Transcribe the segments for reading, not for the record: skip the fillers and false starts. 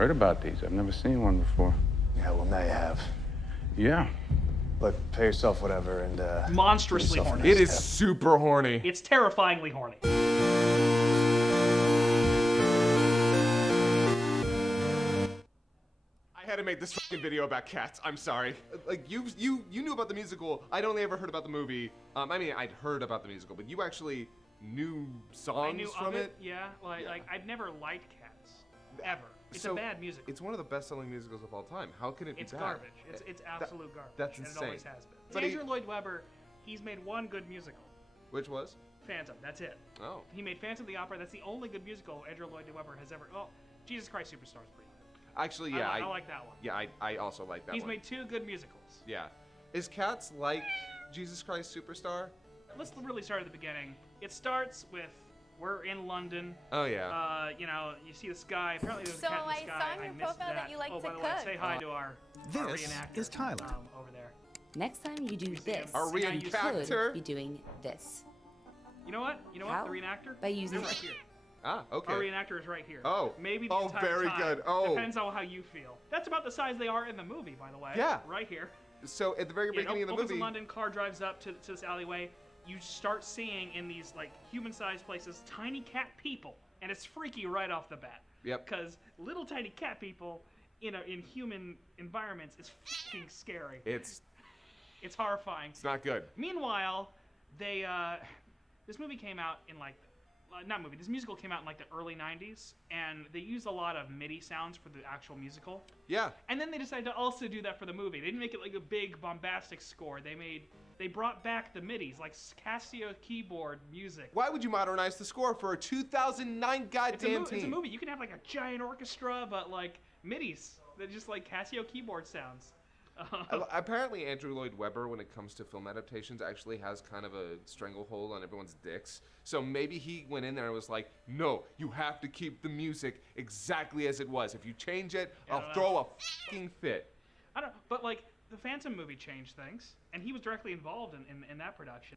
heard about these. I've never seen one before. Yeah, well, now you have. Yeah. But pay yourself whatever and, monstrously yourself a horny. nice It is tip. super horny. It's terrifyingly horny. I had to make this fucking video about cats. I'm sorry. Like you knew about the musical. I'd only ever heard about the movie. I mean, I'd heard about the musical, but you actually knew songs I knew from of it. Yeah, like I've never liked Cats, ever. It's So, a bad musical. It's one of the best-selling musicals of all time. How can it be It's bad? garbage. It's absolute garbage. That's and insane. it always has been. But Andrew Lloyd Webber, he's made one good musical. Which was? Phantom. That's it. Oh. He made Phantom of the Opera. That's the only good musical Andrew Lloyd Webber has ever. Oh, Jesus Christ Superstar is pretty good. Actually, yeah. I like that one. Yeah, I also like that He's one. made two good musicals. Yeah. Is Cats like Jesus Christ Superstar? Let's really start at the beginning. It starts with we're in London. Oh yeah. You know, you see the sky. Apparently there's a So cat in the I sky. saw in I your missed profile that. that you like oh, to by the way, cook. say hi to our This reenactor, is Tyler. over there. Next time you do this, Our See, now you you reenactor? could be doing this. You know what? You know How? what? The reenactor? By using They're right here. Ah, okay. Our reenactor is right here. Oh. Maybe the Oh, entire very time. good. Oh. Depends on how you feel. That's about the size they are in the movie, by the way. Yeah. Right here. So at the very beginning of the opens movie, in London, car drives up to this alleyway. You start seeing in these like human-sized places tiny cat people, and it's freaky right off the bat. Yep. Because little tiny cat people in human environments is fucking scary. it's horrifying. not good. Meanwhile, they this movie came out in like this musical came out in like the early 90s, and they used a lot of MIDI sounds for the actual musical. Yeah. And then they decided to also do that for the movie. They didn't make it like a big bombastic score. They brought back the MIDIs, like Casio keyboard music. Why would you modernize the score for a 2009 goddamn It's a movie. You can have like a giant orchestra, but like MIDIs. They're just like Casio keyboard sounds. Apparently, Andrew Lloyd Webber, when it comes to film adaptations, actually has kind of a stranglehold on everyone's dicks. So maybe he went in there and was like, "No, you have to keep the music exactly as it was. If you change it, I'll throw a fucking fit." I don't. But like the Phantom movie changed things, and he was directly involved in that production.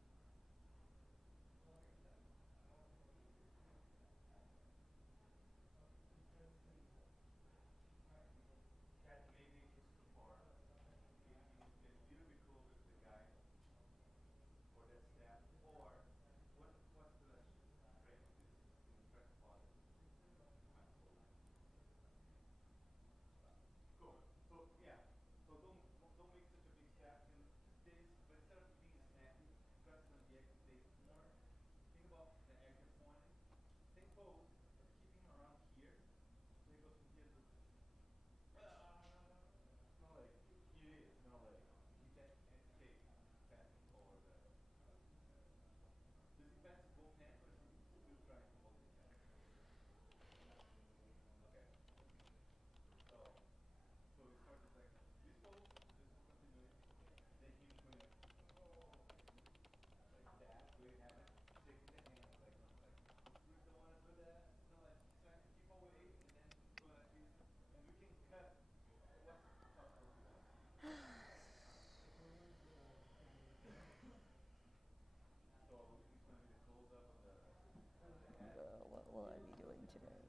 What will I be doing today?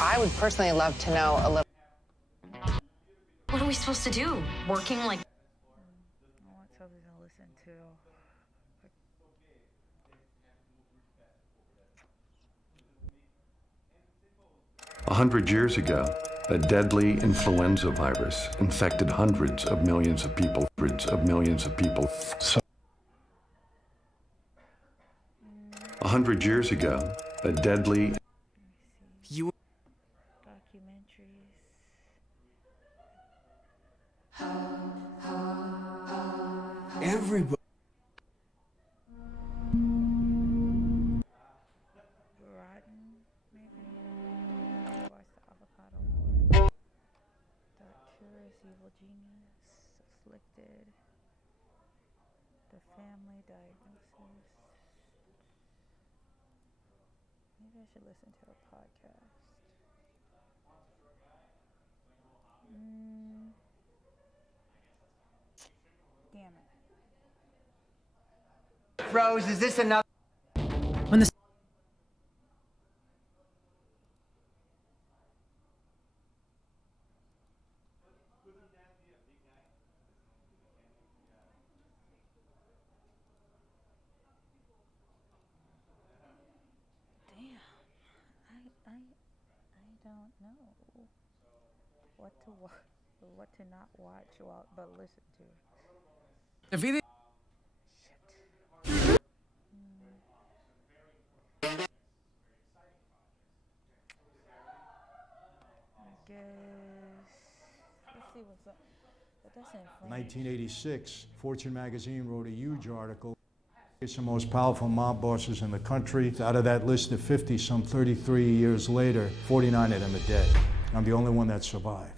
I would personally love to know a little. What are we supposed to do? Working like. I want something to listen to. 100 years ago, a deadly influenza virus infected hundreds of millions of people. So 100 years ago, a deadly Documentaries. Everybody. Rotten, maybe. Watch the Avocado War. Doctor's Evil Genius. Afflicted. The Family Diagnosis. Maybe I should listen to a podcast. Damn it. Rose, is this another? When the don't know what to watch, what to not watch, but listen to. If either I guess. Let's see what's up. But that's in French. 1986, Fortune magazine wrote a huge article. It's the most powerful mob bosses in the country. Out of that list of 50, some 33 years later, 49 of them are dead. I'm the only one that survived.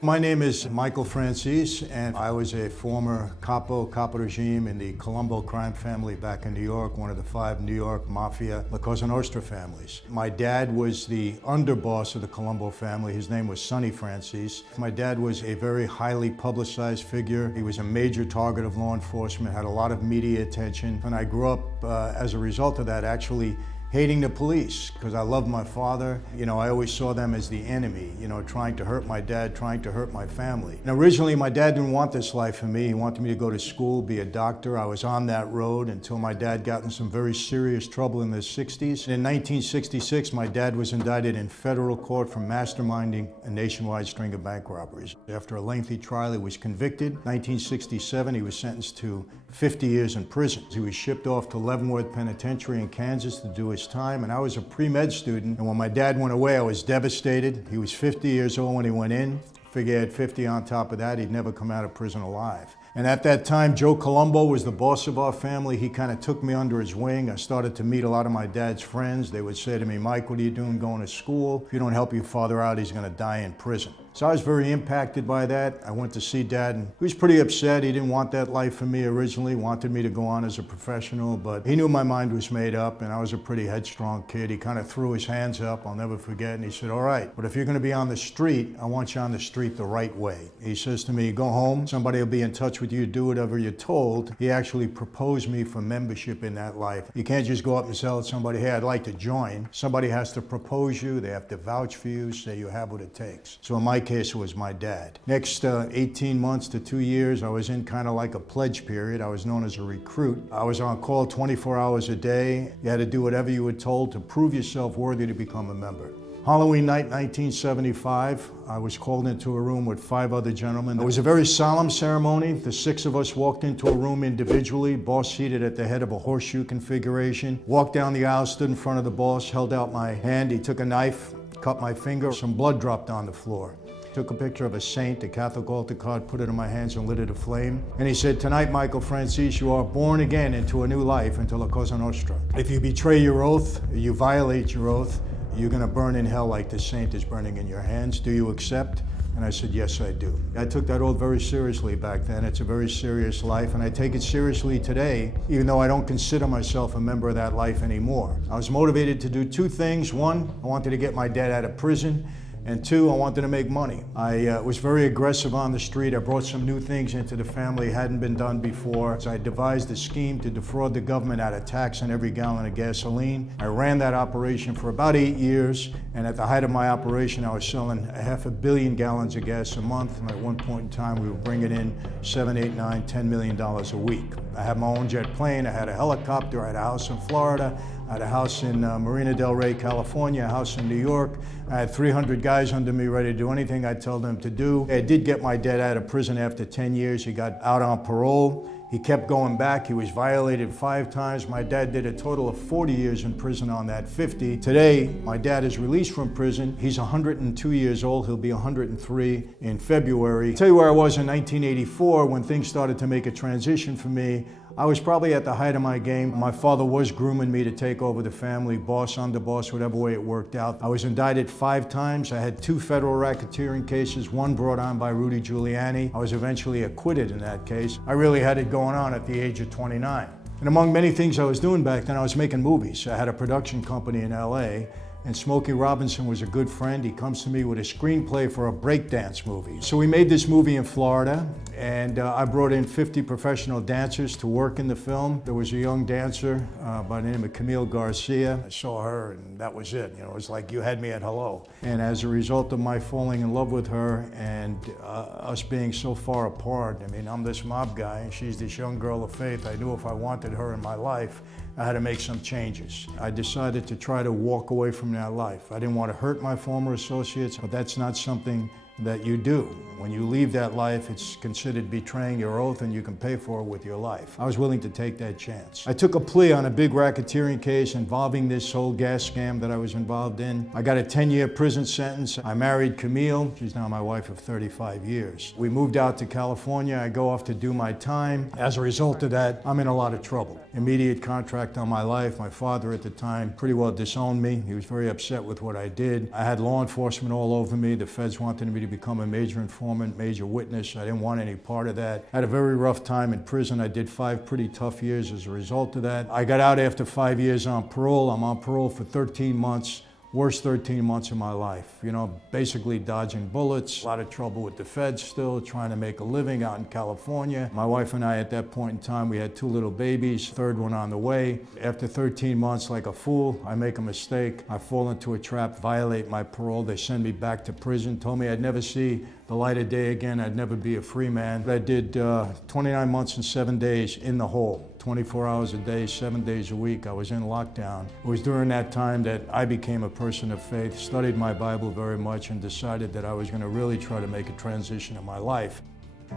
My name is Michael Francis, and I was a former capo regime in the Colombo crime family back in New York, one of the 5 New York Mafia La Cosa Nostra families. My dad was the underboss of the Colombo family. His name was Sonny Francis. My dad was a very highly publicized figure. He was a major target of law enforcement, had a lot of media attention. And I grew up, as a result of that, actually hating the police, because I loved my father. You know, I always saw them as the enemy, you know, trying to hurt my dad, trying to hurt my family. And originally, my dad didn't want this life for me. He wanted me to go to school, be a doctor. I was on that road until my dad got in some very serious trouble in the 60s. And in 1966, my dad was indicted in federal court for masterminding a nationwide string of bank robberies. After a lengthy trial, he was convicted. 1967, he was sentenced to 50 years in prison. He was shipped off to Leavenworth Penitentiary in Kansas to do his time, and I was a pre-med student, and when my dad went away, I was devastated. He was 50 years old when he went in. Figure he had 50 on top of that, he'd never come out of prison alive. And at that time, Joe Colombo was the boss of our family. He kind of took me under his wing. I started to meet a lot of my dad's friends. They would say to me, Mike, what are you doing going to school? If you don't help your father out, he's gonna die in prison. So I was very impacted by that. I went to see Dad, and he was pretty upset. He didn't want that life for me originally, wanted me to go on as a professional, but he knew my mind was made up, and I was a pretty headstrong kid. He kind of threw his hands up, I'll never forget, and he said, all right, but if you're gonna be on the street, I want you on the street the right way. He says to me, go home, somebody will be in touch with you, do whatever you're told. He actually proposed me for membership in that life. You can't just go up and tell somebody, hey, I'd like to join. Somebody has to propose you, they have to vouch for you, say you have what it takes. So in my case, it was my dad. Next 18 months to 2 years, I was in kind of like a pledge period. I was known as a recruit. I was on call 24 hours a day. You had to do whatever you were told to prove yourself worthy to become a member. Halloween night, 1975, I was called into a room with 5 other gentlemen. It was a very solemn ceremony. The 6 of us walked into a room individually, boss seated at the head of a horseshoe configuration. Walked down the aisle, stood in front of the boss, held out my hand. He took a knife, cut my finger. Some blood dropped on the floor. Took a picture of a saint, a Catholic altar card, put it in my hands and lit it aflame. And he said, tonight, Michael Francis, you are born again into a new life, into La Cosa Nostra. If you betray your oath, you violate your oath, you're gonna burn in hell like the saint is burning in your hands. Do you accept? And I said, yes, I do. I took that oath very seriously back then. It's a very serious life, and I take it seriously today, even though I don't consider myself a member of that life anymore. I was motivated to do 2 things. 1, I wanted to get my dad out of prison. And 2, I wanted to make money. I was very aggressive on the street. I brought some new things into the family, hadn't been done before. So I devised a scheme to defraud the government out of tax on every gallon of gasoline. I ran that operation for about 8 years, and at the height of my operation, I was selling 500 million gallons of gas a month, and at one point in time, we were bringing in $7, $8, $9, $10 million a week. I had my own jet plane, I had a helicopter, I had a house in Florida, I had a house in Marina Del Rey, California, a house in New York. I had 300 guys under me ready to do anything I tell them to do. I did get my dad out of prison after 10 years. He got out on parole. He kept going back. He was violated 5 times. My dad did a total of 40 years in prison on that 50. Today, my dad is released from prison. He's 102 years old. He'll be 103 in February. I'll tell you where I was in 1984 when things started to make a transition for me. I was probably at the height of my game. My father was grooming me to take over the family, boss, underboss, whatever way it worked out. I was indicted 5 times. I had 2 federal racketeering cases, one brought on by Rudy Giuliani. I was eventually acquitted in that case. I really had it going on at the age of 29. And among many things I was doing back then, I was making movies. I had a production company in LA, and Smokey Robinson was a good friend. He comes to me with a screenplay for a breakdance movie. So we made this movie in Florida, and I brought in 50 professional dancers to work in the film. There was a young dancer by the name of Camille Garcia. I saw her, and that was it. You know, it was like you had me at hello. And as a result of my falling in love with her and us being so far apart, I mean, I'm this mob guy, and she's this young girl of faith. I knew if I wanted her in my life, I had to make some changes. I decided to try to walk away from that life. I didn't want to hurt my former associates, but that's not something that you do. When you leave that life, it's considered betraying your oath, and you can pay for it with your life. I was willing to take that chance. I took a plea on a big racketeering case involving this whole gas scam that I was involved in. I got a 10-year prison sentence. I married Camille. She's now my wife of 35 years. We moved out to California. I go off to do my time. As a result of that, I'm in a lot of trouble. Immediate contract on my life. My father at the time pretty well disowned me. He was very upset with what I did. I had law enforcement all over me. The feds wanted me to become a major informant, major witness. I didn't want any part of that. I had a very rough time in prison. I did 5 pretty tough years as a result of that. I got out after 5 years on parole. I'm on parole for 13 months. Worst 13 months of my life. You know, basically dodging bullets, a lot of trouble with the feds still, trying to make a living out in California. My wife and I, at that point in time, we had 2 little babies, third one on the way. After 13 months, like a fool, I make a mistake. I fall into a trap, violate my parole. They send me back to prison, told me I'd never see the light of day again, I'd never be a free man. I did 29 months and 7 days in the hole. 24 hours a day, 7 days a week. I was in lockdown. It was during that time that I became a person of faith, studied my Bible very much, and decided that I was going to really try to make a transition in my life.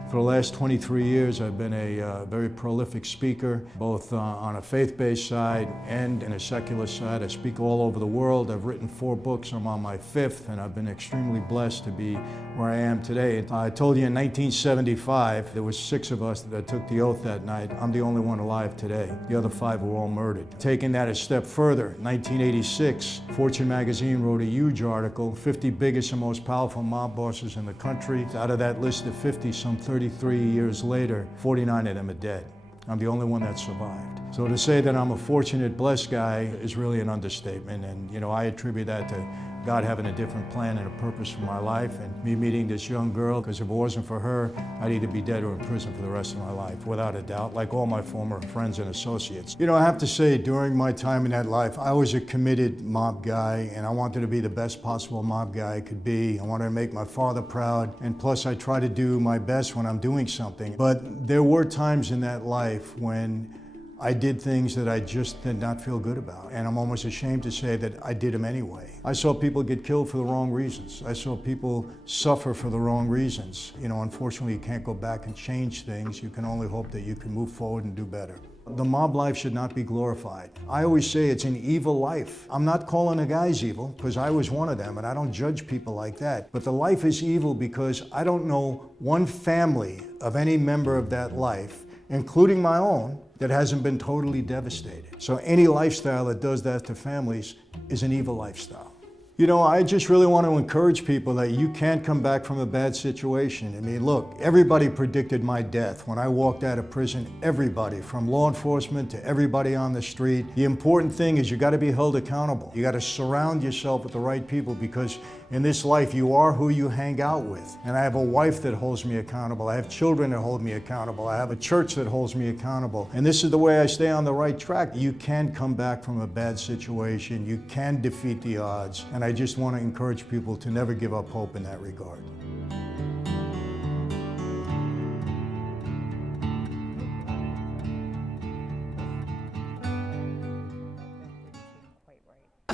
For the last 23 years, I've been a very prolific speaker, both on a faith-based side and in a secular side. I speak all over the world. I've written 4 books. I'm on my 5th, and I've been extremely blessed to be where I am today. I told you in 1975, there was 6 of us that took the oath that night. I'm the only one alive today. The other 5 were all murdered. Taking that a step further, 1986, Fortune magazine wrote a huge article, 50 biggest and most powerful mob bosses in the country. Out of that list of 50, some 33 years later, 49 of them are dead. I'm the only one that survived. So to say that I'm a fortunate, blessed guy is really an understatement. And, you know, I attribute that to God having a different plan and a purpose for my life, and me meeting this young girl, because if it wasn't for her, I'd either be dead or in prison for the rest of my life, without a doubt, like all my former friends and associates. You know, I have to say, during my time in that life, I was a committed mob guy, and I wanted to be the best possible mob guy I could be. I wanted to make my father proud, and plus I try to do my best when I'm doing something. But there were times in that life when I did things that I just did not feel good about, and I'm almost ashamed to say that I did them anyway. I saw people get killed for the wrong reasons. I saw people suffer for the wrong reasons. You know, unfortunately, you can't go back and change things. You can only hope that you can move forward and do better. The mob life should not be glorified. I always say it's an evil life. I'm not calling the guys evil, because I was one of them, and I don't judge people like that. But the life is evil because I don't know one family of any member of that life, including my own, that hasn't been totally devastated. So any lifestyle that does that to families is an evil lifestyle. You know, I just really want to encourage people that you can't come back from a bad situation. I mean, look, everybody predicted my death. When I walked out of prison, everybody, from law enforcement to everybody on the street. The important thing is you got to be held accountable. You got to surround yourself with the right people, because in this life, you are who you hang out with. And I have a wife that holds me accountable. I have children that hold me accountable. I have a church that holds me accountable. And this is the way I stay on the right track. You can come back from a bad situation. You can defeat the odds. And I just want to encourage people to never give up hope in that regard.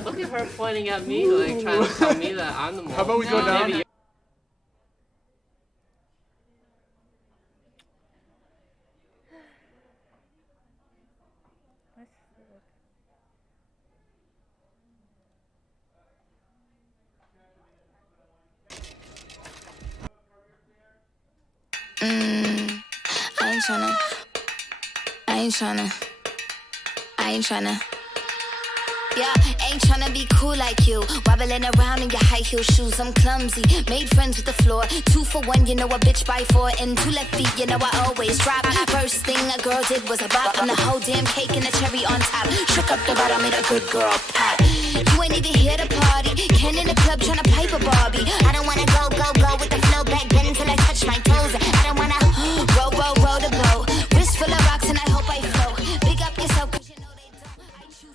Look at her pointing at me, like trying to tell me that I'm the mole. How about we go down? Maybe I ain't tryna. Yeah, ain't tryna be cool like you. Wobbling around in your high heel shoes, I'm clumsy. Made friends with the floor. 2 for 1, you know a bitch by 4. And 2 left feet, you know I always drop. First thing a girl did was a bop. And the whole damn cake and the cherry on top. Shook up the bottom, made a good girl pop. You ain't even here to party. Ken in the club tryna pipe a Barbie. I don't wanna go with the flow back then until I touch my toes. I don't wanna roll the boat. Wrist full of rocks and I hope I float. Big up yourself, cause you know they don't. I choo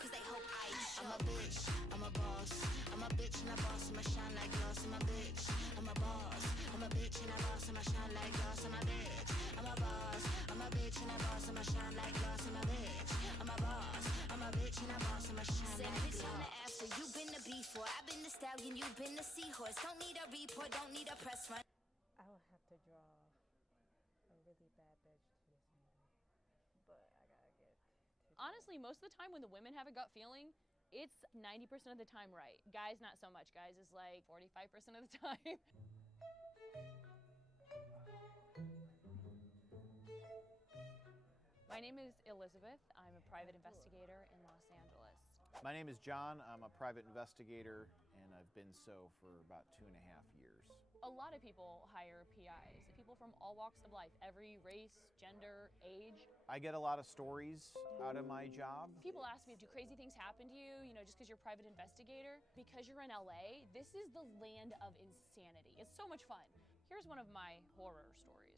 cause they hope I show. I'm a bitch, I'm a boss. I'm a bitch and a boss, I'ma shine like glass. I'm a bitch, I'm a boss. I'm a bitch and a boss, I'ma shine like glass. I'm a bitch, I'm a boss. I'm a bitch and a boss, I'ma shine like glass. I'm a bitch, I'm a boss. course. Don't need a report, don't need a press run. I would have to draw a really bad bitch to this movie, but I gotta get to Honestly, most of the time when the women have a gut feeling, it's 90% of the time right. Guys, not so much. Guys is like 45% of the time. My name is Elizabeth. I'm a private investigator in Los Angeles. My name is John. I'm a private investigator, and I've been so for about 2.5 years. A lot of people hire PIs, people from all walks of life, every race, gender, age. I get a lot of stories out of my job. People ask me, do crazy things happen to you, just because you're a private investigator? Because you're in LA, this is the land of insanity. It's so much fun. Here's one of my horror stories.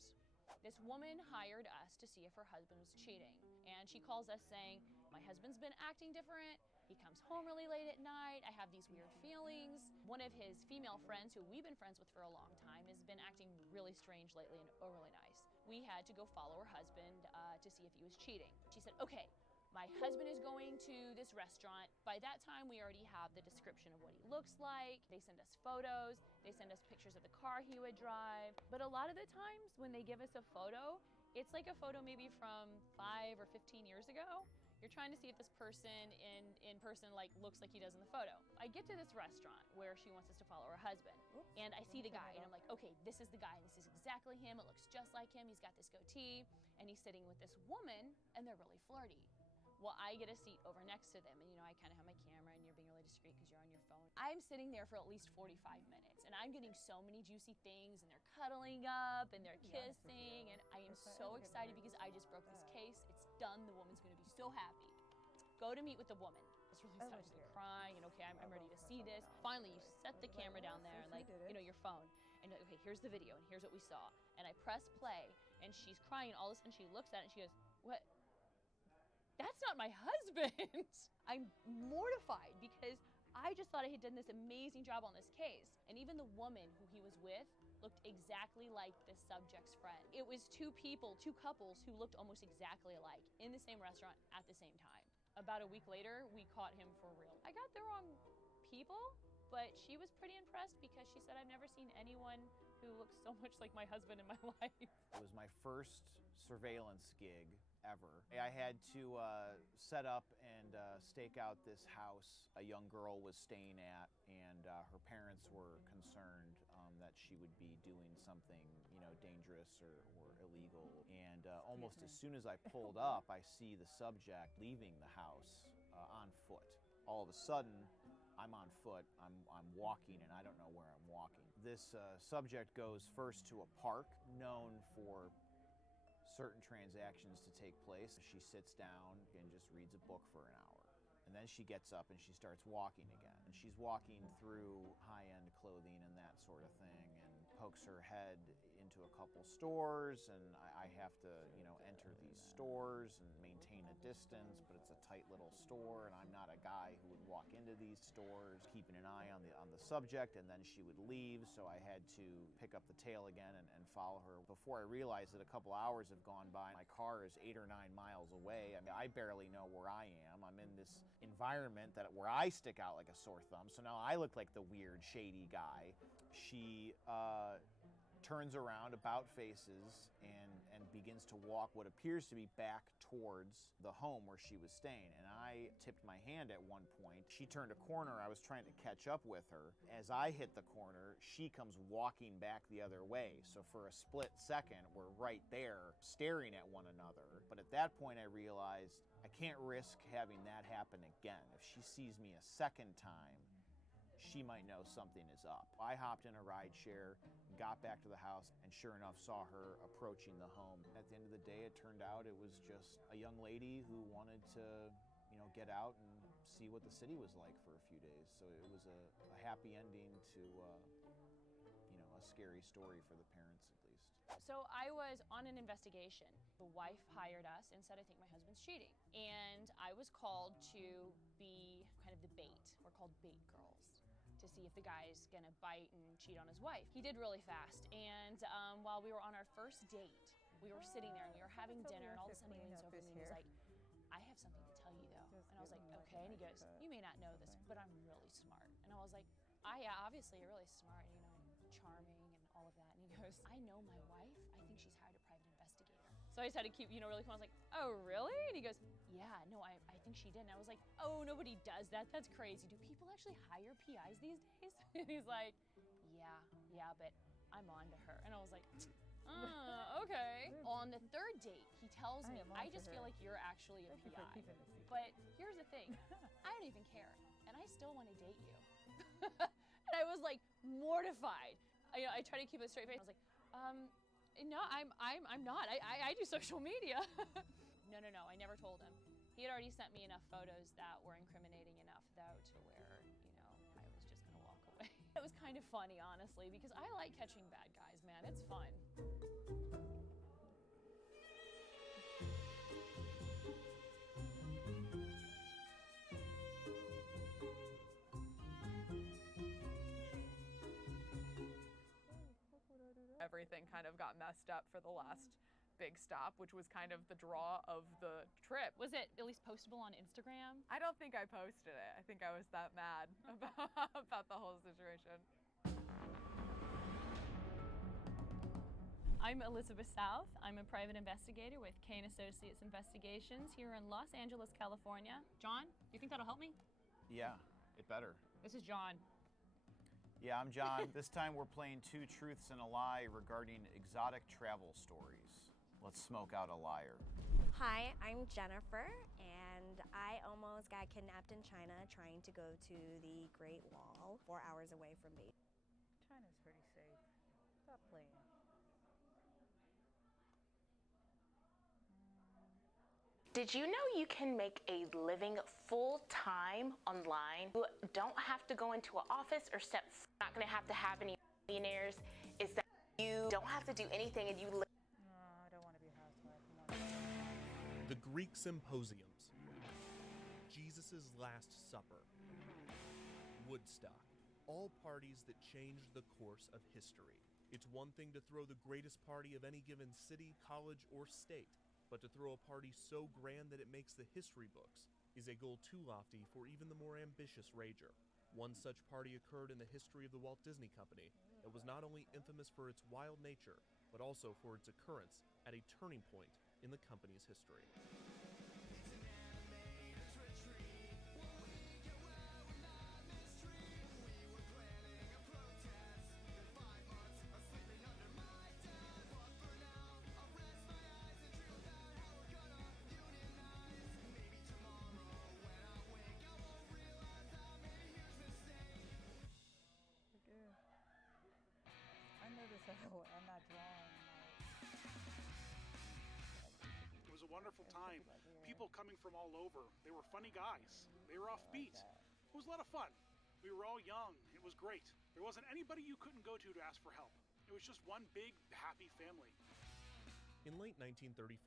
This woman hired us to see if her husband was cheating. And she calls us saying, my husband's been acting different. He comes home really late at night. I have these weird feelings. One of his female friends, who we've been friends with for a long time, has been acting really strange lately and overly nice. We had to go follow her husband to see if he was cheating. She said, okay, my husband is going to this restaurant. By that time, we already have the description of what he looks like. They send us photos. They send us pictures of the car he would drive. But a lot of the times when they give us a photo, it's like a photo maybe from 5 or 15 years ago. You're trying to see if this person in person looks like he does in the photo. I get to this restaurant where she wants us to follow her husband. And I see the guy and I'm like, okay, this is the guy and this is exactly him. It looks just like him. He's got this goatee and he's sitting with this woman and they're really flirty. Well, I get a seat over next to them, and I kind of have my camera, and you're being really discreet because you're on your phone. I'm sitting there for at least 45 minutes, and I'm getting so many juicy things, and they're cuddling up, and they're kissing, and I am so excited because I just broke this case. It's done. The woman's going to be so happy. Go to meet with the woman. It's really starts to crying, and okay, I'm ready to see this. Finally, you set the camera down there, and your phone, and okay, here's the video, and here's what we saw. And I press play, and she's crying, and all of a sudden she looks at it, and she goes, what? That's not my husband. I'm mortified because I just thought I had done this amazing job on this case. And even the woman who he was with looked exactly like the subject's friend. It was two couples who looked almost exactly alike in the same restaurant at the same time. About a week later, we caught him for real. I got the wrong people, but she was pretty impressed because she said, I've never seen anyone who looks so much like my husband in my life. It was my first surveillance gig ever. I had to set up and stake out this house a young girl was staying at, and her parents were concerned that she would be doing something, dangerous or illegal. And almost as soon as I pulled up, I see the subject leaving the house on foot. All of a sudden, I'm on foot, I'm walking, and I don't know where I'm walking. This subject goes first to a park known for certain transactions to take place. She sits down and just reads a book for an hour. And then she gets up and she starts walking again. And she's walking through high-end clothing and that sort of thing, and pokes her head into a couple stores, and I have to, enter these stores and maintain a distance, but it's a tight little store, and I'm not a guy who would walk into these stores, keeping an eye on the subject, and then she would leave, so I had to pick up the tail again and follow her. Before I realized that a couple hours have gone by, my car is 8 or 9 miles away. I mean, I barely know where I am. I'm in this environment where I stick out like a sore thumb, so now I look like the weird, shady guy. She turns around, about faces, and begins to walk what appears to be back towards the home where she was staying. And I tipped my hand at one point. She turned a corner. I was trying to catch up with her. As I hit the corner, she comes walking back the other way. So for a split second, we're right there staring at one another. But at that point, I realized I can't risk having that happen again. If she sees me a second time, she might know something is up. I hopped in a ride share, got back to the house, and sure enough saw her approaching the home. At the end of the day, it turned out it was just a young lady who wanted to, get out and see what the city was like for a few days. So it was a happy ending to a scary story for the parents, at least. So I was on an investigation. The wife hired us and said, I think my husband's cheating. And I was called to be kind of the bait. We're called bait girls, to see if the guy's gonna bite and cheat on his wife. He did really fast. And while we were on our first date, we were sitting there and we were having dinner, and all of a sudden he leans over to me and he's like, I have something to tell you though. And I was like, okay. And he goes, you may not know this, but I'm really smart. And I was like, Yeah, obviously you're really smart, you know, and charming and all of that. And he goes, I know my wife. I think she's hired a private investigator. So I just had to keep, you know, really cool. I was like, oh, really? And he goes, yeah, no, I think she did. And I was like, oh, nobody does that. That's crazy. Do people actually hire PIs these days? And he's like, yeah, but I'm on to her. And I was like, okay. On the third date, he tells me, I just feel like you're actually a PI. But here's the thing, I don't even care. And I still want to date you. And I was like mortified. I try to keep a straight face. I was like, no, I'm not. I do social media. No, I never told him. He had already sent me enough photos that were incriminating enough, though, to where, you know, I was just gonna walk away. It was kind of funny, honestly, because I like catching bad guys, man. It's fun. Everything kind of got messed up for the last big stop, which was kind of the draw of the trip. Was it at least postable on Instagram? I don't think I posted it. I think I was that mad about the whole situation. I'm Elizabeth South. I'm a private investigator with Kane Associates Investigations here in Los Angeles, California. John, you think that'll help me? Yeah, it better. This is John. Yeah, I'm John. This time we're playing Two Truths and a Lie regarding exotic travel stories. Let's smoke out a liar. Hi, I'm Jennifer, and I almost got kidnapped in China trying to go to the Great Wall 4 hours away from Beijing. China's pretty safe. Stop playing. Did you know you can make a living full-time online? You don't have to go into an office or step. Not going to have any millionaires. Is that you don't have to do anything and you live. No, I don't want to be a housewife. The Greek Symposiums, Jesus' Last Supper, Woodstock, all parties that changed the course of history. It's one thing to throw the greatest party of any given city, college, or state, but to throw a party so grand that it makes the history books is a goal too lofty for even the more ambitious rager. One such party occurred in the history of the Walt Disney Company that was not only infamous for its wild nature, but also for its occurrence at a turning point in the company's history. I noticed I'm not drawing. It was a wonderful time. People coming from all over. They were funny guys. They were offbeat. It was a lot of fun. We were all young. It was great. There wasn't anybody you couldn't go to ask for help. It was just one big, happy family. In late 1934,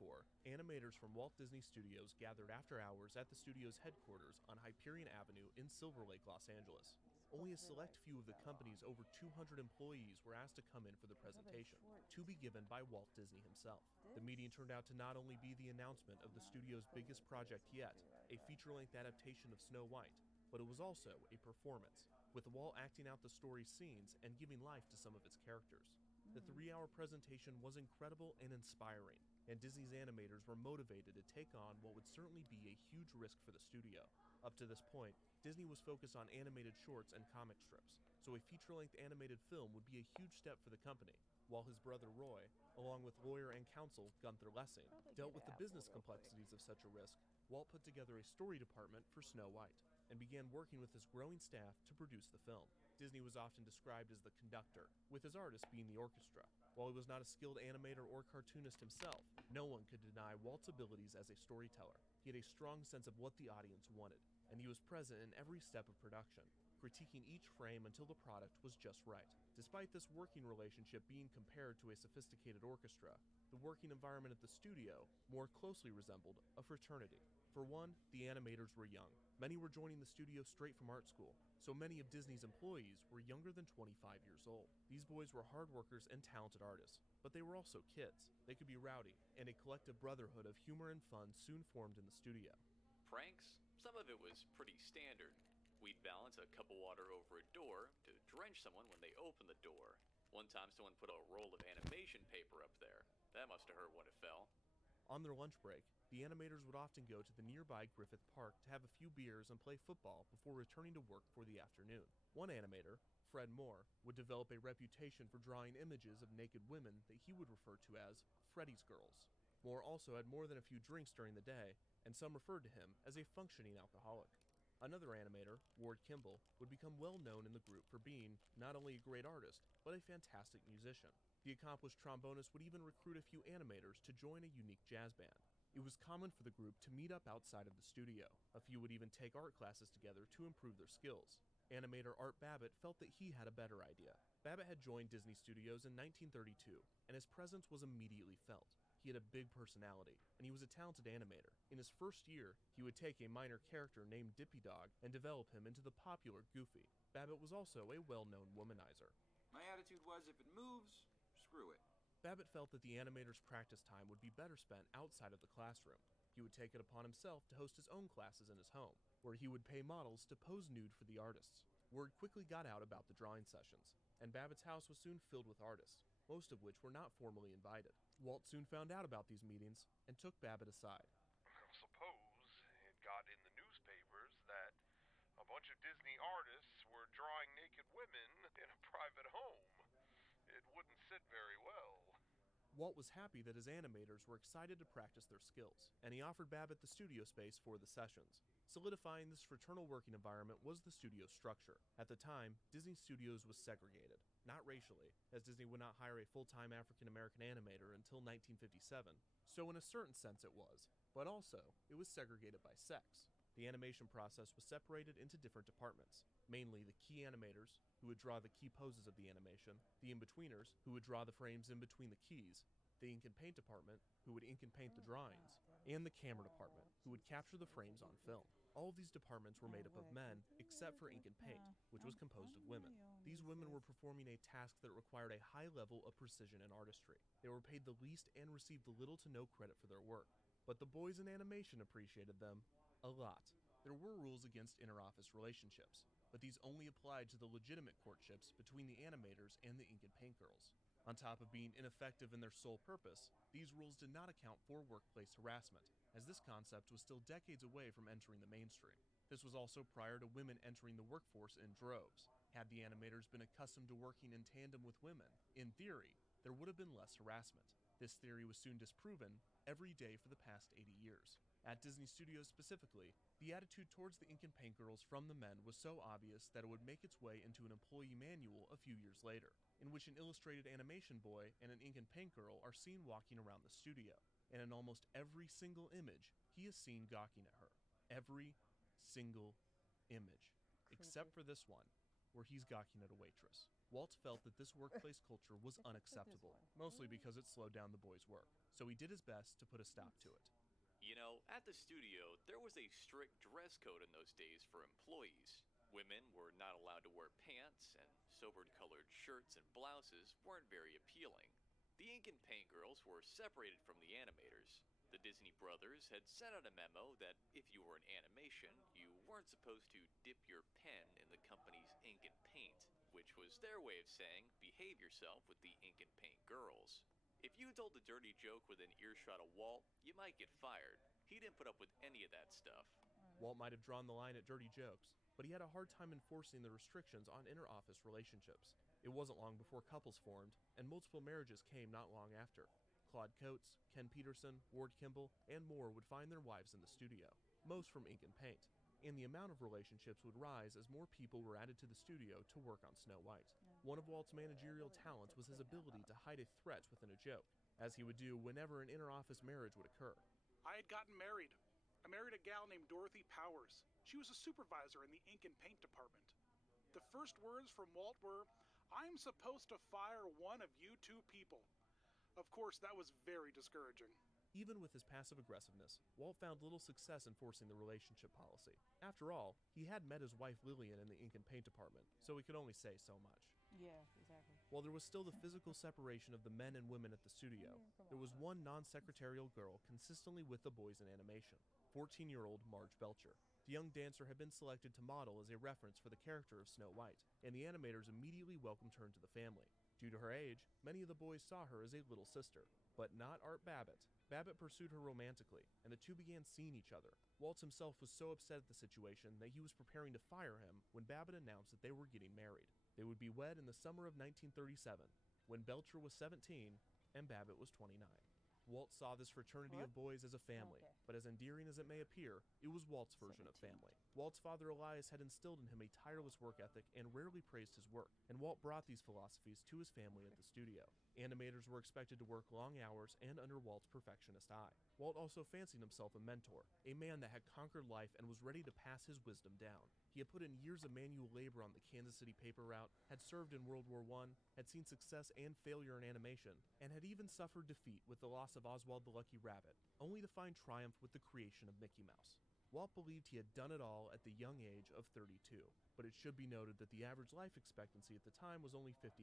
animators from Walt Disney Studios gathered after hours at the studio's headquarters on Hyperion Avenue in Silver Lake, Los Angeles. Only a select few of the company's over 200 employees were asked to come in for the presentation, to be given by Walt Disney himself. The meeting turned out to not only be the announcement of the studio's biggest project yet, a feature-length adaptation of Snow White, but it was also a performance, with Walt acting out the story's scenes and giving life to some of its characters. The 3-hour presentation was incredible and inspiring, and Disney's animators were motivated to take on what would certainly be a huge risk for the studio. Up to this point, Disney was focused on animated shorts and comic strips, so a feature-length animated film would be a huge step for the company, while his brother Roy, along with lawyer and counsel Gunther Lessing, dealt with the business complexities of such a risk. Walt put together a story department for Snow White, and began working with his growing staff to produce the film. Disney was often described as the conductor, with his artist being the orchestra. While he was not a skilled animator or cartoonist himself, no one could deny Walt's abilities as a storyteller. He had a strong sense of what the audience wanted, and he was present in every step of production, critiquing each frame until the product was just right. Despite this working relationship being compared to a sophisticated orchestra, the working environment at the studio more closely resembled a fraternity. For one, the animators were young. Many were joining the studio straight from art school, so many of Disney's employees were younger than 25 years old. These boys were hard workers and talented artists, but they were also kids. They could be rowdy, and a collective brotherhood of humor and fun soon formed in the studio. Pranks? Some of it was pretty standard. We'd balance a cup of water over a door to drench someone when they opened the door. One time someone put a roll of animation paper up there. That must have hurt when it fell. On their lunch break, the animators would often go to the nearby Griffith Park to have a few beers and play football before returning to work for the afternoon. One animator, Fred Moore, would develop a reputation for drawing images of naked women that he would refer to as Freddy's Girls. Moore also had more than a few drinks during the day, and some referred to him as a functioning alcoholic. Another animator, Ward Kimball, would become well known in the group for being not only a great artist, but a fantastic musician. The accomplished trombonist would even recruit a few animators to join a unique jazz band. It was common for the group to meet up outside of the studio. A few would even take art classes together to improve their skills. Animator Art Babbitt felt that he had a better idea. Babbitt had joined Disney Studios in 1932, and his presence was immediately felt. He had a big personality, and he was a talented animator. In his first year, he would take a minor character named Dippy Dog and develop him into the popular Goofy. Babbitt was also a well-known womanizer. My attitude was, if it moves, screw it. Babbitt felt that the animator's practice time would be better spent outside of the classroom. He would take it upon himself to host his own classes in his home, where he would pay models to pose nude for the artists. Word quickly got out about the drawing sessions, and Babbitt's house was soon filled with artists, most of which were not formally invited. Walt soon found out about these meetings and took Babbitt aside. Suppose it got in the newspapers that a bunch of Disney artists were drawing naked women in a private home. It wouldn't sit very well. Walt was happy that his animators were excited to practice their skills, and he offered Babbitt the studio space for the sessions. Solidifying this fraternal working environment was the studio structure. At the time, Disney Studios was segregated, not racially, as Disney would not hire a full-time African-American animator until 1957, so in a certain sense it was, but also, it was segregated by sex. The animation process was separated into different departments, mainly the key animators, who would draw the key poses of the animation, the in-betweeners, who would draw the frames in between the keys, the ink and paint department, who would ink and paint the drawings, and the camera department, who would capture the frames on film. All of these departments were made up of men, except for ink and paint, which was composed of women. These women were performing a task that required a high level of precision and artistry. They were paid the least and received little to no credit for their work. But the boys in animation appreciated them a lot. There were rules against inter-office relationships, but these only applied to the legitimate courtships between the animators and the ink and paint girls. On top of being ineffective in their sole purpose, these rules did not account for workplace harassment, as this concept was still decades away from entering the mainstream. This was also prior to women entering the workforce in droves. Had the animators been accustomed to working in tandem with women, in theory, there would have been less harassment. This theory was soon disproven every day for the past 80 years. At Disney Studios specifically, the attitude towards the ink and paint girls from the men was so obvious that it would make its way into an employee manual a few years later, in which an illustrated animation boy and an ink and paint girl are seen walking around the studio. And in almost every single image, he is seen gawking at her. Every single image. Except for this one, where he's gawking at a waitress. Walt felt that this workplace culture was unacceptable, mostly because it slowed down the boys' work, so he did his best to put a stop to it. You know, at the studio, there was a strict dress code in those days for employees. Women were not allowed to wear pants, and sobered colored shirts and blouses weren't very appealing. The ink and paint girls were separated from the animators. The Disney brothers had sent out a memo that if you were in animation, you weren't supposed to dip your pen in the company's ink and paint, which was their way of saying behave yourself with the ink and paint girls. If you told a dirty joke within earshot of Walt, you might get fired. He didn't put up with any of that stuff. Walt might have drawn the line at dirty jokes, but he had a hard time enforcing the restrictions on inter-office relationships. It wasn't long before couples formed, and multiple marriages came not long after. Claude Coates, Ken Peterson, Ward Kimball, and more would find their wives in the studio, most from ink and paint, and the amount of relationships would rise as more people were added to the studio to work on Snow White. One of Walt's managerial talents was his ability to hide a threat within a joke, as he would do whenever an inter-office marriage would occur. I had gotten married. I married a gal named Dorothy Powers. She was a supervisor in the ink and paint department. The first words from Walt were, "I'm supposed to fire one of you two people." Of course, that was very discouraging. Even with his passive aggressiveness, Walt found little success enforcing the relationship policy. After all, he had met his wife Lillian in the ink and paint department, so he could only say so much. Yeah, exactly. While there was still the physical separation of the men and women at the studio, there was one non-secretarial girl consistently with the boys in animation, 14-year-old Marge Belcher. The young dancer had been selected to model as a reference for the character of Snow White, and the animators immediately welcomed her into the family. Due to her age, many of the boys saw her as a little sister, but not Art Babbitt. Babbitt pursued her romantically, and the two began seeing each other. Waltz himself was so upset at the situation that he was preparing to fire him when Babbitt announced that they were getting married. They would be wed in the summer of 1937, when Belcher was 17 and Babbitt was 29. Waltz saw this fraternity of boys as a family, but as endearing as it may appear, it was Walt's version of family. Walt's father Elias had instilled in him a tireless work ethic and rarely praised his work, and Walt brought these philosophies to his family at the studio. Animators were expected to work long hours and under Walt's perfectionist eye. Walt also fancied himself a mentor, a man that had conquered life and was ready to pass his wisdom down. He had put in years of manual labor on the Kansas City paper route, had served in World War I, had seen success and failure in animation, and had even suffered defeat with the loss of Oswald the Lucky Rabbit, only to find triumph with the creation of Mickey Mouse. Walt believed he had done it all at the young age of 32, but it should be noted that the average life expectancy at the time was only 58,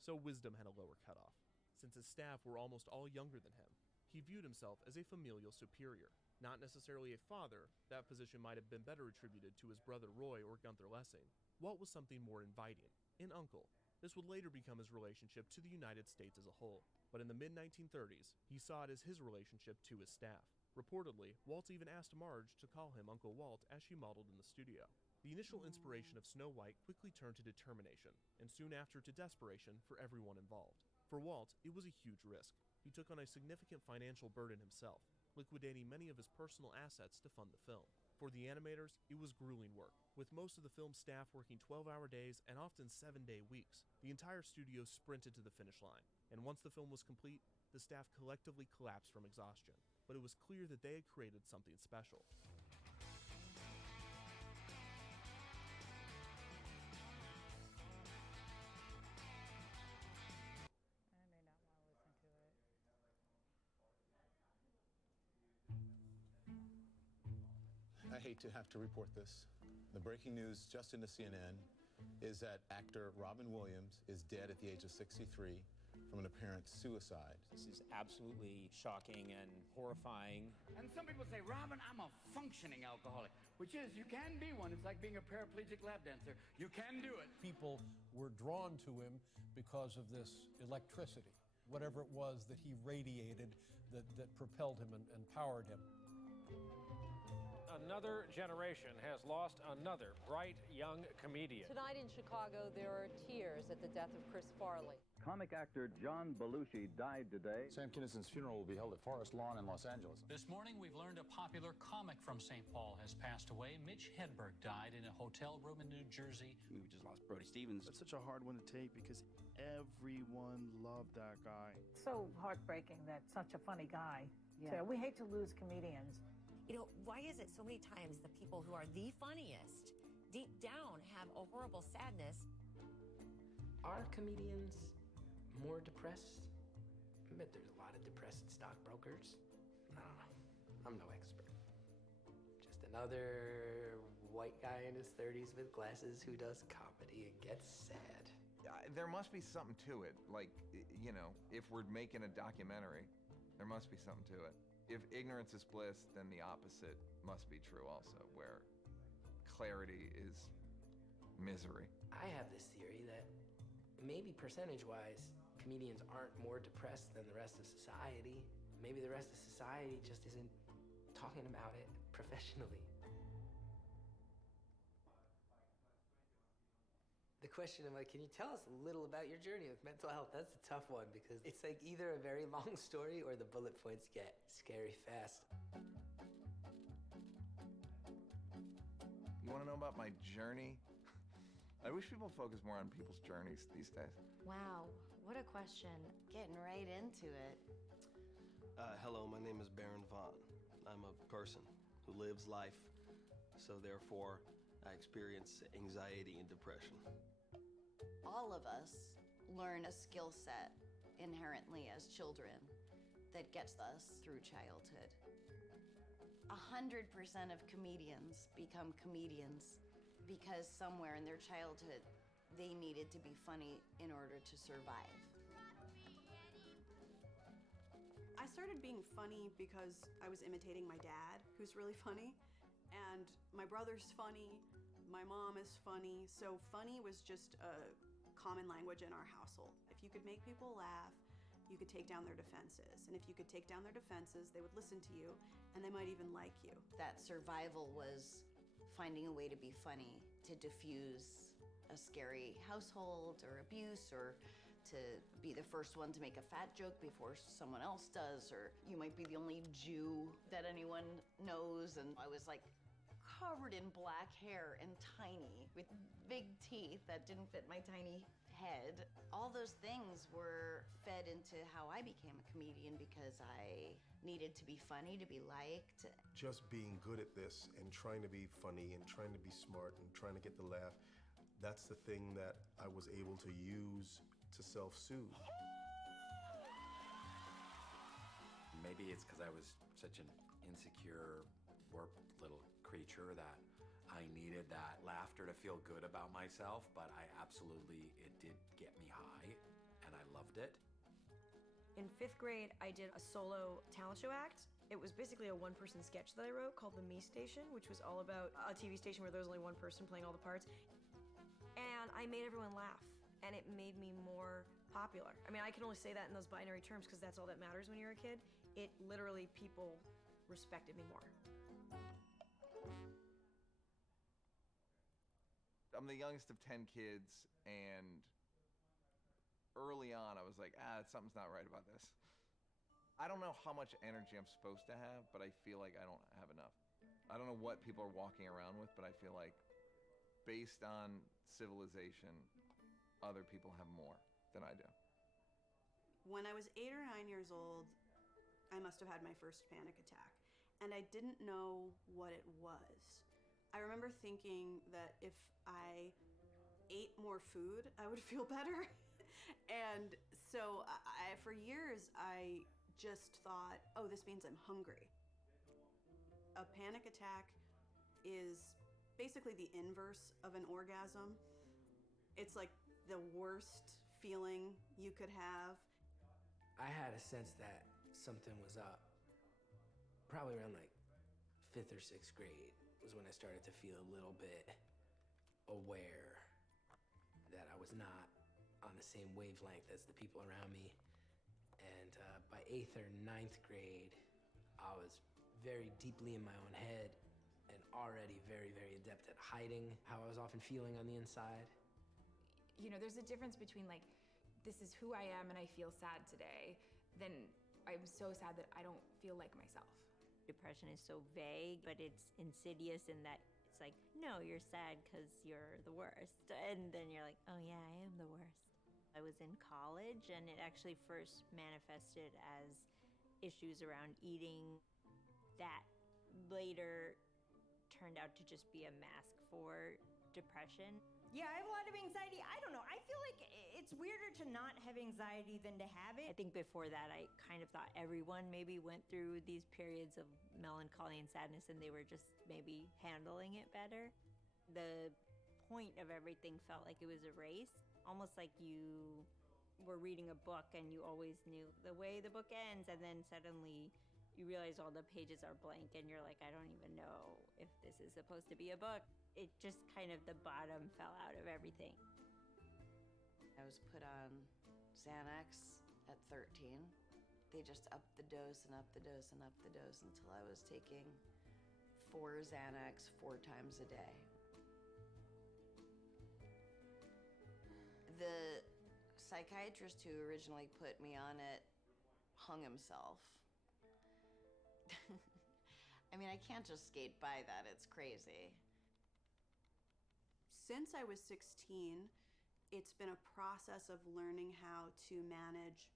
so wisdom had a lower cutoff. Since his staff were almost all younger than him, he viewed himself as a familial superior. Not necessarily a father, that position might have been better attributed to his brother Roy or Gunther Lessing. Walt was something more inviting, an uncle. This would later become his relationship to the United States as a whole, but in the mid-1930s, he saw it as his relationship to his staff. Reportedly, Walt even asked Marge to call him Uncle Walt as she modeled in the studio. The initial inspiration of Snow White quickly turned to determination, and soon after to desperation for everyone involved. For Walt, it was a huge risk. He took on a significant financial burden himself, liquidating many of his personal assets to fund the film. For the animators, it was grueling work, with most of the film's staff working 12-hour days and often 7-day weeks. The entire studio sprinted to the finish line, and once the film was complete, the staff collectively collapsed from exhaustion. But it was clear that they had created something special. I may not want to listen to it. I hate to have to report this. The breaking news just into CNN is that actor Robin Williams is dead at the age of 63 from an apparent suicide. This is absolutely shocking and horrifying. And some people say, Robin, I'm a functioning alcoholic, which is, you can be one. It's like being a paraplegic lap dancer. You can do it. People were drawn to him because of this electricity, whatever it was that he radiated that propelled him and powered him. Another generation has lost another bright young comedian. Tonight in Chicago, there are tears at the death of Chris Farley. Comic actor John Belushi died today. Sam Kinnison's funeral will be held at Forest Lawn in Los Angeles. This morning, we've learned a popular comic from St. Paul has passed away. Mitch Hedberg died in a hotel room in New Jersey. We just lost Brody Stevens. It's such a hard one to take because everyone loved that guy. So heartbreaking that such a funny guy. Yeah. So we hate to lose comedians. You know, why is it so many times the people who are the funniest deep down have a horrible sadness? Are comedians more depressed? I bet there's a lot of depressed stockbrokers. I don't know. I'm no expert. Just another white guy in his 30s with glasses who does comedy and gets sad. There must be something to it. Like, you know, if we're making a documentary, there must be something to it. If ignorance is bliss, then the opposite must be true also, where clarity is misery. I have this theory that maybe percentage-wise, comedians aren't more depressed than the rest of society. Maybe the rest of society just isn't talking about it professionally. The question of like, can you tell us a little about your journey with mental health? That's a tough one because it's like either a very long story or the bullet points get scary fast. You want to know about my journey? I wish people focus more on people's journeys these days. Wow, what a question. Getting right into it. Hello, my name is Baron Vaughn. I'm a person who lives life, so therefore I experience anxiety and depression. All of us learn a skill set inherently as children that gets us through childhood. 100% of comedians become comedians because somewhere in their childhood they needed to be funny in order to survive. I started being funny because I was imitating my dad, who's really funny. And my brother's funny, my mom is funny, so funny was just a common language in our household. If you could make people laugh, you could take down their defenses. And if you could take down their defenses, they would listen to you, and they might even like you. That survival was finding a way to be funny, to diffuse a scary household or abuse, or to be the first one to make a fat joke before someone else does, or you might be the only Jew that anyone knows. And I was like covered in black hair and tiny with big teeth that didn't fit my tiny head. All those things were fed into how I became a comedian because I needed to be funny, to be liked. Just being good at this and trying to be funny and trying to be smart and trying to get the laugh, that's the thing that I was able to use to self-soothe. Maybe it's because I was such an insecure, warped little creature that I needed that laughter to feel good about myself, but it did get me high, and I loved it. In 5th grade, I did a solo talent show act. It was basically a one-person sketch that I wrote called The Me Station, which was all about a TV station where there was only one person playing all the parts. And I made everyone laugh, and it made me more popular. I mean, I can only say that in those binary terms because that's all that matters when you're a kid. It literally, people respected me more. I'm the youngest of 10 kids, and early on I was like, something's not right about this. I don't know how much energy I'm supposed to have, but I feel like I don't have enough. I don't know what people are walking around with, but I feel like based on civilization, other people have more than I do. When I was 8 or 9 years old, I must have had my first panic attack, and I didn't know what it was. I remember thinking that if I ate more food, I would feel better. And so for years, I just thought, oh, this means I'm hungry. A panic attack is basically the inverse of an orgasm. It's like the worst feeling you could have. I had a sense that something was up. Probably around like 5th or 6th grade was when I started to feel a little bit aware that I was not on the same wavelength as the people around me. And by 8th or 9th grade, I was very deeply in my own head and already very, very adept at hiding how I was often feeling on the inside. You know, there's a difference between like, this is who I am and I feel sad today, then I'm so sad that I don't feel like myself. Depression is so vague, but it's insidious in that it's like, no, you're sad because you're the worst. And then you're like, oh yeah, I am the worst. I was in college, and it actually first manifested as issues around eating that later turned out to just be a mask for depression. Yeah, I have a lot of anxiety. I don't know. I feel like it's weirder to not have anxiety than to have it. I think before that, I kind of thought everyone maybe went through these periods of melancholy and sadness, and they were just maybe handling it better. The point of everything felt like it was a race, almost like you were reading a book and you always knew the way the book ends, and then suddenly you realize all the pages are blank and you're like, I don't even know if this is supposed to be a book. It just kind of, the bottom fell out of everything. I was put on Xanax at 13. They just upped the dose and upped the dose and upped the dose until I was taking 4 Xanax 4 times a day. The psychiatrist who originally put me on it hung himself. I mean, I can't just skate by that. It's crazy. Since I was 16, it's been a process of learning how to manage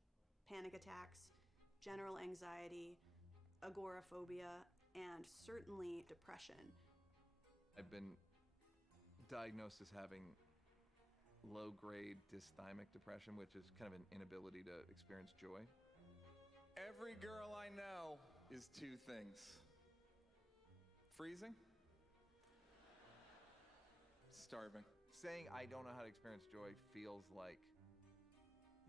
panic attacks, general anxiety, agoraphobia, and certainly depression. I've been diagnosed as having low-grade dysthymic depression, which is kind of an inability to experience joy. Every girl I know is 2 things. Freezing. Starving. Saying I don't know how to experience joy feels like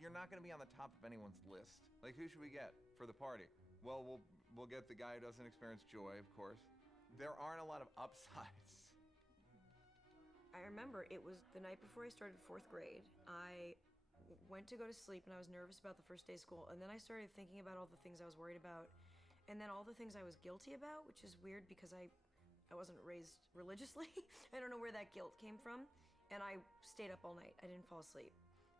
you're not going to be on the top of anyone's list. Like, who should we get for the party? Well, we'll get the guy who doesn't experience joy, of course. there aren't a lot of upsides. I remember it was the night before I started 4th grade. I went to go to sleep and I was nervous about the first day of school, and then I started thinking about all the things I was worried about, and then all the things I was guilty about, which is weird because I wasn't raised religiously. I don't know where that guilt came from, and I stayed up all night. I didn't fall asleep.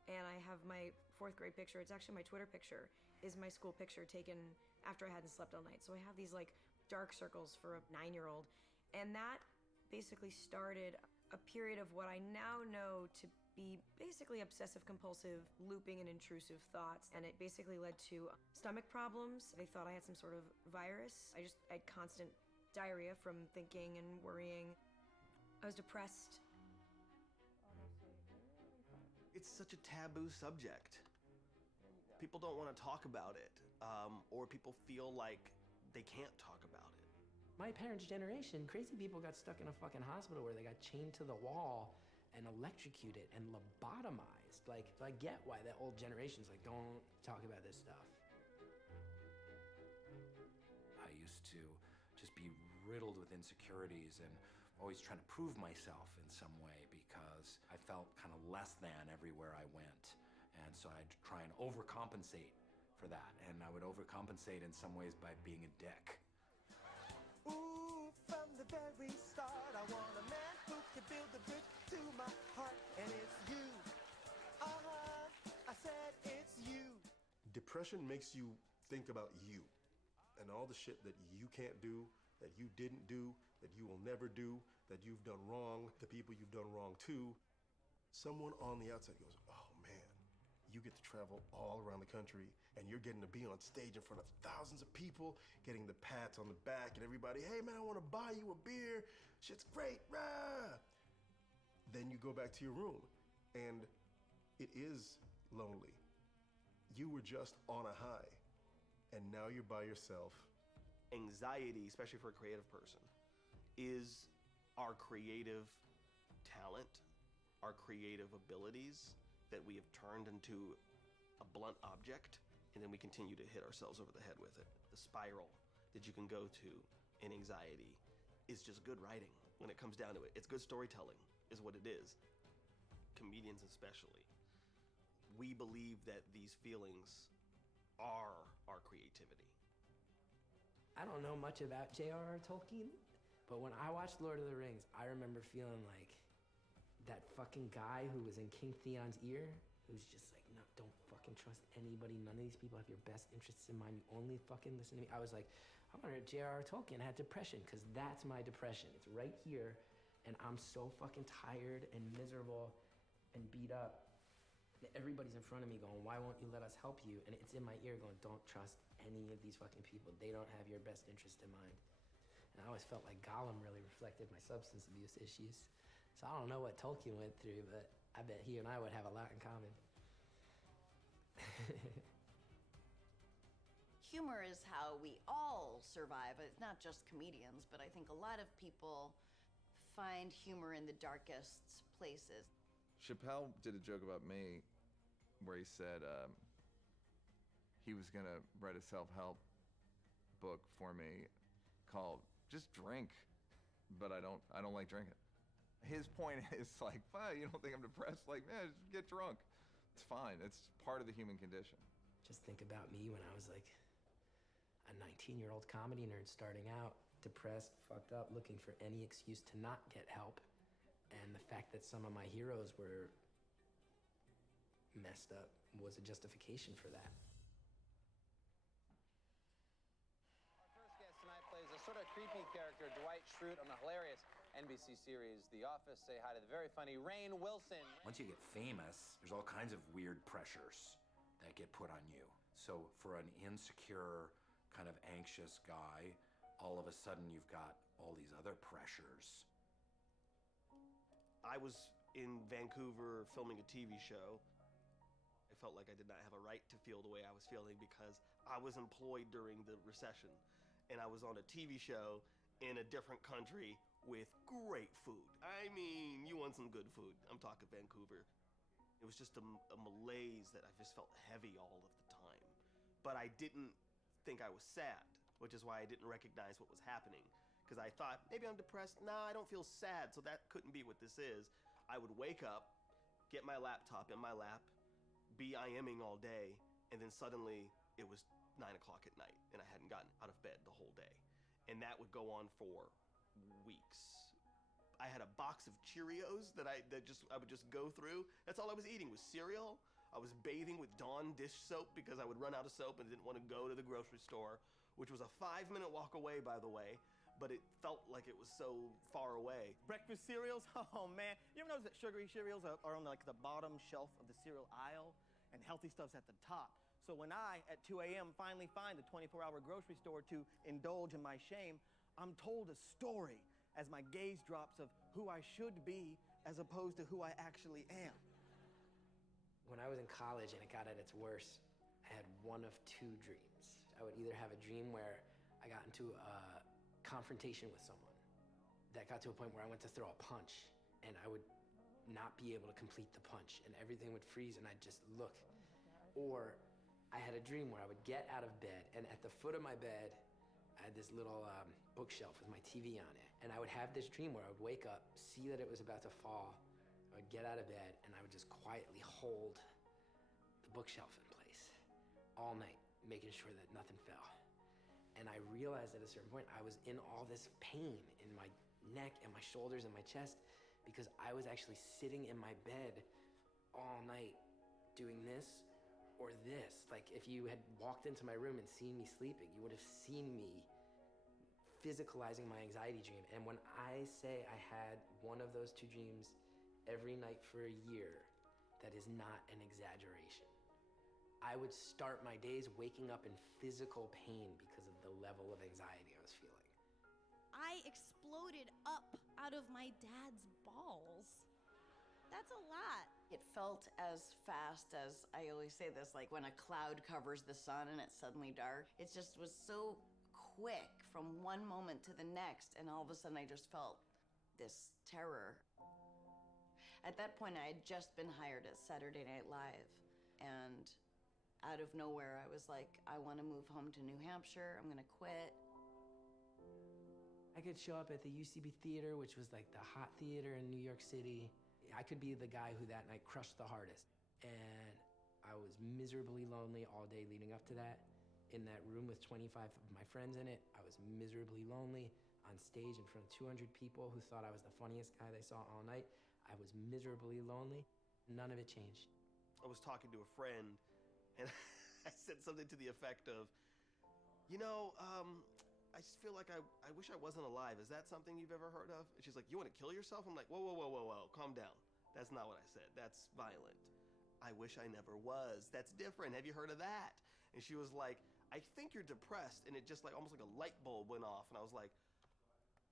And I have my 4th grade picture. It's actually my Twitter picture, is my school picture taken after I hadn't slept all night. So I have these like dark circles for a 9-year-old. And that basically started a period of what I now know to be basically obsessive compulsive looping and intrusive thoughts. And it basically led to stomach problems. They thought I had some sort of virus. I had constant diarrhea from thinking and worrying. I was depressed. It's such a taboo subject. People don't want to talk about it, or people feel like they can't talk about it. My parents' generation, crazy people got stuck in a fucking hospital where they got chained to the wall and electrocuted and lobotomized. Like, so I get why that old generation's like, don't talk about this stuff. I used to just be riddled with insecurities and always trying to prove myself in some way because I felt kind of less than everywhere I went. And so I'd try and overcompensate for that. And I would overcompensate in some ways by being a dick. Ooh, from the very start, I want a man who can build a bridge to my heart, and it's you. I said it's you. Depression makes you think about you and all the shit that you can't do, that you didn't do, that you will never do, that you've done wrong, the people you've done wrong to. Someone on the outside goes, oh man, you get to travel all around the country and you're getting to be on stage in front of thousands of people, getting the pats on the back and everybody, hey man, I want to buy you a beer. Shit's great, rah! Then you go back to your room and it is lonely. You were just on a high and now you're by yourself. Anxiety, especially for a creative person, is our creative talent, our creative abilities that we have turned into a blunt object, and then we continue to hit ourselves over the head with it. The spiral that you can go to in anxiety is just good writing when it comes down to it. It's good storytelling is what it is. Comedians especially. We believe that these feelings are our creativity. I don't know much about J.R.R. Tolkien, but when I watched Lord of the Rings, I remember feeling like that fucking guy who was in King Theon's ear, who's just like, no, don't fucking trust anybody. None of these people have your best interests in mind. You only fucking listen to me. I was like, I wonder if J.R.R. Tolkien had depression, because that's my depression. It's right here, and I'm so fucking tired and miserable and beat up. Everybody's in front of me going, why won't you let us help you? And it's in my ear going, don't trust any of these fucking people. They don't have your best interest in mind. And I always felt like Gollum really reflected my substance abuse issues. So I don't know what Tolkien went through, but I bet he and I would have a lot in common. Humor is how we all survive. It's not just comedians, but I think a lot of people find humor in the darkest places. Chappelle did a joke about me where he said he was gonna write a self-help book for me called Just Drink, but I don't like drinking. His point is like, fine, you don't think I'm depressed? Like, man, just get drunk. It's fine. It's part of the human condition. Just think about me when I was like a 19-year-old comedy nerd starting out, depressed, fucked up, looking for any excuse to not get help. And the fact that some of my heroes were messed up was a justification for that. Our first guest tonight plays a sort of creepy character, Dwight Schrute, on the hilarious NBC series The Office. Say hi to the very funny Rainn Wilson. Once you get famous, there's all kinds of weird pressures that get put on you. So for an insecure, kind of anxious guy, all of a sudden you've got all these other pressures. I was in Vancouver filming a TV show. I felt like I did not have a right to feel the way I was feeling because I was employed during the recession and I was on a TV show in a different country with great food. I mean, you want some good food. I'm talking Vancouver. It was just a malaise that I just felt heavy all of the time. But I didn't think I was sad, which is why I didn't recognize what was happening. because I thought maybe I'm depressed. Nah, I don't feel sad, so that couldn't be what this is. I would wake up, get my laptop in my lap, be IMing all day, and then suddenly it was 9 o'clock at night and I hadn't gotten out of bed the whole day. And that would go on for weeks. I had a box of Cheerios that I would just go through. That's all I was eating was cereal. I was bathing with Dawn dish soap because I would run out of soap and didn't want to go to the grocery store, which was a 5-minute walk away, by the way, but it felt like it was so far away. Breakfast cereals? Oh man, you ever notice that sugary cereals are on like the bottom shelf of the cereal aisle and healthy stuff's at the top? So when I, at 2 a.m., finally find the 24-hour grocery store to indulge in my shame, I'm told a story as my gaze drops of who I should be as opposed to who I actually am. When I was in college and it got at its worst, I had one of two dreams. I would either have a dream where I got into a confrontation with someone that got to a point where I went to throw a punch and I would not be able to complete the punch and everything would freeze and I'd just look. Or I had a dream where I would get out of bed and at the foot of my bed, I had this little bookshelf with my TV on it. And I would have this dream where I would wake up, see that it was about to fall, I would get out of bed, and I would just quietly hold the bookshelf in place all night, making sure that nothing fell. And I realized at a certain point I was in all this pain in my neck and my shoulders and my chest because I was actually sitting in my bed all night doing this or this. Like if you had walked into my room and seen me sleeping, you would have seen me physicalizing my anxiety dream. And when I say I had one of those two dreams every night for a year, that is not an exaggeration. I would start my days waking up in physical pain because of the level of anxiety I was feeling. I exploded up out of my dad's balls. That's a lot. It felt as fast as, I always say this, like when a cloud covers the sun and it's suddenly dark. It just was so quick from one moment to the next, and all of a sudden I just felt this terror. At that point, I had just been hired at Saturday Night Live, and out of nowhere, I was like, I want to move home to New Hampshire. I'm gonna quit. I could show up at the UCB Theater, which was like the hot theater in New York City. I could be the guy who that night crushed the hardest. And I was miserably lonely all day leading up to that. In that room with 25 of my friends in it, I was miserably lonely on stage in front of 200 people who thought I was the funniest guy they saw all night. I was miserably lonely. None of it changed. I was talking to a friend, and I said something to the effect of, you know, I just feel like I wish I wasn't alive. Is that something you've ever heard of? And she's like, you want to kill yourself? I'm like, whoa, whoa, whoa, whoa, whoa, calm down. That's not what I said. That's violent. I wish I never was. That's different. Have you heard of that? And she was like, I think you're depressed. And it just like, almost like a light bulb went off. And I was like,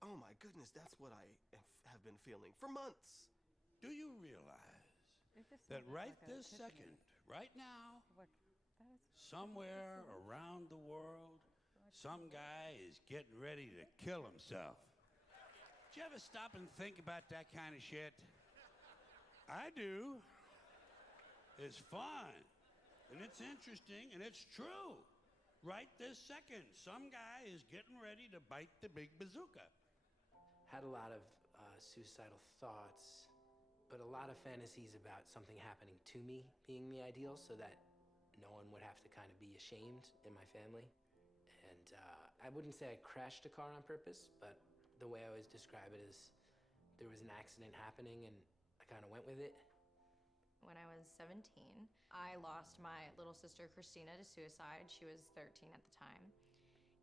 oh my goodness, that's what I have been feeling for months. Do you realize that right this second, right now, somewhere around the world, some guy is getting ready to kill himself? Did you ever stop and think about that kind of shit? I do. It's fun, and it's interesting, and it's true. Right this second, some guy is getting ready to bite the big bazooka. Had a lot of suicidal thoughts, but a lot of fantasies about something happening to me being the ideal so that no one would have to kind of be ashamed in my family. And I wouldn't say I crashed a car on purpose, but the way I always describe it is there was an accident happening and I kind of went with it. When I was 17, I lost my little sister Christina to suicide. She was 13 at the time.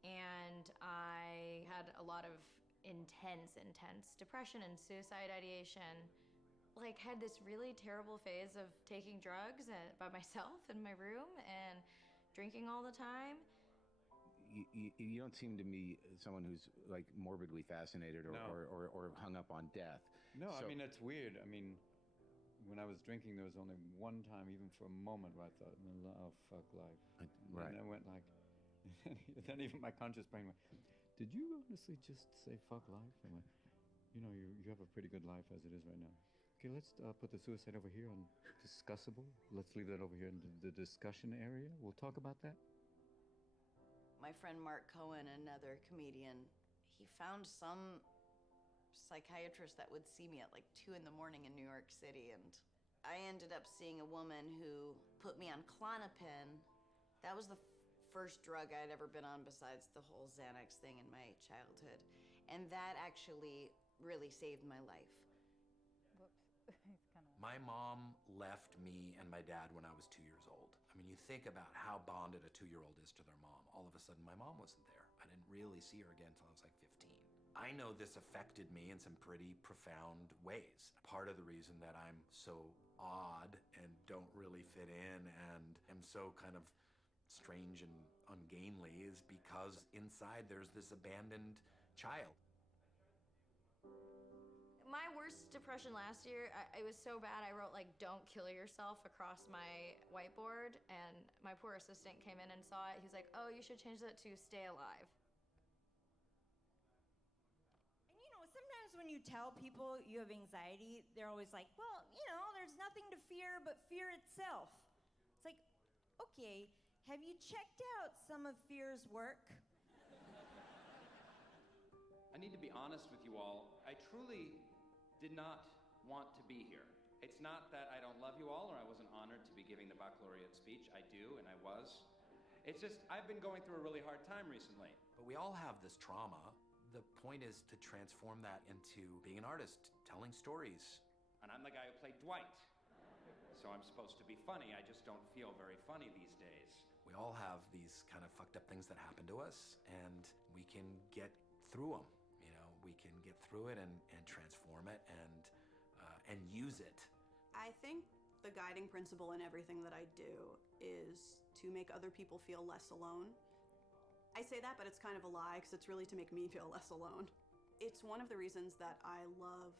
And I had a lot of intense depression and suicide ideation. Like, had this really terrible phase of taking drugs by myself in my room and drinking all the time. You don't seem to me someone who's like morbidly fascinated or, No. or hung up on death. No, I So- mean, it's weird. I mean, when I was drinking, there was only one time, even for a moment, where I thought, oh, fuck life. Right. And I went like, then even my conscious brain went, did you honestly just say fuck life? I'm like, you know, you have a pretty good life as it is right now. Okay, let's put the suicide over here on discussable. Let's leave that over here in the discussion area. We'll talk about that. My friend Mark Cohen, another comedian, he found some psychiatrist that would see me at like 2 in the morning in New York City, and I ended up seeing a woman who put me on Klonopin. That was the first drug I'd ever been on besides the whole Xanax thing in my childhood, and that actually really saved my life. My mom left me and my dad when I was 2 years old. I mean, you think about how bonded a 2-year-old is to their mom. All of a sudden, my mom wasn't there. I didn't really see her again until I was like 15. I know this affected me in some pretty profound ways. Part of the reason that I'm so odd and don't really fit in and am so kind of strange and ungainly is because inside there's this abandoned child. My worst depression last year, it was so bad I wrote like "Don't kill yourself" across my whiteboard, and my poor assistant came in and saw it. He was like, "Oh, you should change that to stay alive." And you know, sometimes when you tell people you have anxiety, they're always like, well, you know, there's nothing to fear but fear itself. It's like, okay, have you checked out some of fear's work? I need to be honest with you all. I truly did not want to be here. It's not that I don't love you all or I wasn't honored to be giving the baccalaureate speech. I do, and I was. It's just, I've been going through a really hard time recently. But we all have this trauma. The point is to transform that into being an artist, telling stories. And I'm the guy who played Dwight. So I'm supposed to be funny. I just don't feel very funny these days. We all have these kind of fucked up things that happen to us, and we can get through them. You know, we can get through it and transform it and use it. I think the guiding principle in everything that I do is to make other people feel less alone. I say that, but it's kind of a lie because it's really to make me feel less alone. It's one of the reasons that I love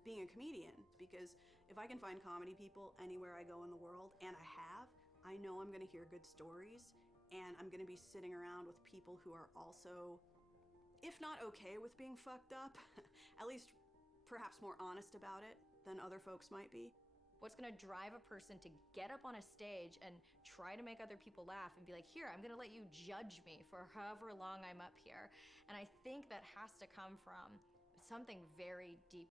being a comedian, because if I can find comedy people anywhere I go in the world, and I know I'm gonna hear good stories, and I'm gonna be sitting around with people who are also, if not okay with being fucked up, at least perhaps more honest about it than other folks might be. What's gonna drive a person to get up on a stage and try to make other people laugh and be like, here, I'm gonna let you judge me for however long I'm up here. And I think that has to come from something very deep